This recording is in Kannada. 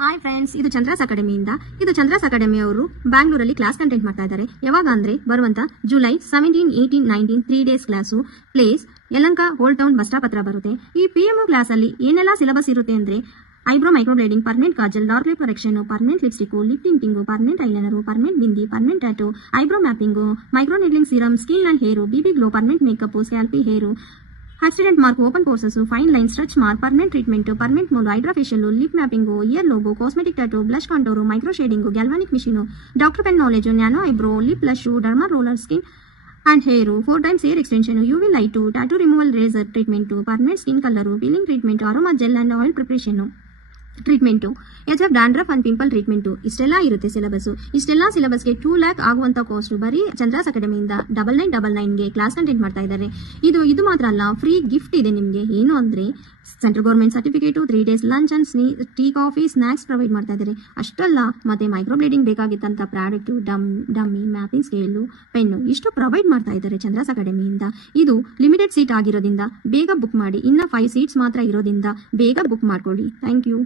ಹಾಯ್ ಫ್ರೆಂಡ್ಸ್, ಇದು ಚಂದ್ರಾಸ್ ಅಕಾಡೆಮಿಯಿಂದ. ಇದು ಚಂದ್ರಾಸ್ ಅಕಾಡೆಮಿ ಅವರು ಬ್ಯಾಂಗ್ಳೂರಲ್ಲಿ ಕ್ಲಾಸ್ ಕಂಟೆಂಟ್ ಮಾಡ್ತಾ ಇದ್ದಾರೆ. ಯಾವಾಗ ಅಂದ್ರೆ ಬರುವಂತ July 17, 18, 19 3 days class. Place Yelahanka old town bus stop ಹತ್ರ ಬರುತ್ತೆ. ಈ PMO ಕ್ಲಾಸ್ ಅಲ್ಲಿ ಏನೆಲ್ಲ ಸಿಲೆಬಸ್ ಇರುತ್ತೆ ಅಂದ್ರೆ eyebrow microblading, permanent kajal, dark lip correction, permanent lipstick, lip tinting, permanent eyeliner, permanent bindi, permanent tattoo, eyebrow mapping, micro needling serum, skin and hair, BB glow, permanent makeup, ಸ್ಕ್ಯಾಲ್ಪಿ hair, accident mark, open pores, fine line, stretch mark, permanent treatment, permanent mole, hydra facial, lip mapping, ear logo, cosmetic tattoo, blush contour, micro shading, galvanic machine, doctor pen knowledge, nano eyebrow, lip blush, derma roller, skin and hair, 4 times hair extension, UV light, tattoo removal, razor treatment, permanent skin color, peeling treatment, aroma gel and oil preparation treatment, HF dandruff and pimple treatment. ಇಷ್ಟೆಲ್ಲ ಇರುತ್ತೆ ಸಿಲೆಬಸ್. ಇಷ್ಟೆಲ್ಲ ಸಿಲೆಬಸ್ಗೆ 2 lakh ಆಗುವಂತ ಕಾಸ್ಟ್ ಬರೀ ಚಂದ್ರಾಸ್ ಅಕಾಡೆಮಿಯಿಂದ 9999ಗೆ ಕ್ಲಾಸ್ ಕಂಟೆಂಟ್ ಮಾಡ್ತಾ ಇದ್ದಾರೆ. ಇದು ಮಾತ್ರ ಅಲ್ಲ, ಫ್ರೀ ಗಿಫ್ಟ್ ಇದೆ ನಿಮಗೆ. ಏನು ಅಂದ್ರೆ central government certificate, 3 days lunch and tea coffee snacks provide ಮಾಡ್ತಾ ಇದ್ದಾರೆ. ಅಷ್ಟಲ್ಲ, ಮತ್ತೆ ಮೈಕ್ರೋಬ್ಲೇಡಿಂಗ್ ಬೇಕಾಗಿತ್ತಂತ product, dummy, mapping scale, pen ಇಷ್ಟು ಪ್ರೊವೈಡ್ ಮಾಡ್ತಾ ಇದ್ದಾರೆ ಚಂದ್ರಾಸ್ ಅಕಾಡೆಮಿಯಿಂದ. ಇದು ಲಿಮಿಟೆಡ್ ಸೀಟ್ ಆಗಿರೋದ್ರಿಂದ ಬೇಗ ಬುಕ್ ಮಾಡಿ. ಇನ್ನ 5 seats ಮಾತ್ರ ಇರೋದ್ರಿಂದ ಬೇಗ ಬುಕ್ ಮಾಡ್ಕೊಳ್ಳಿ. Thank you.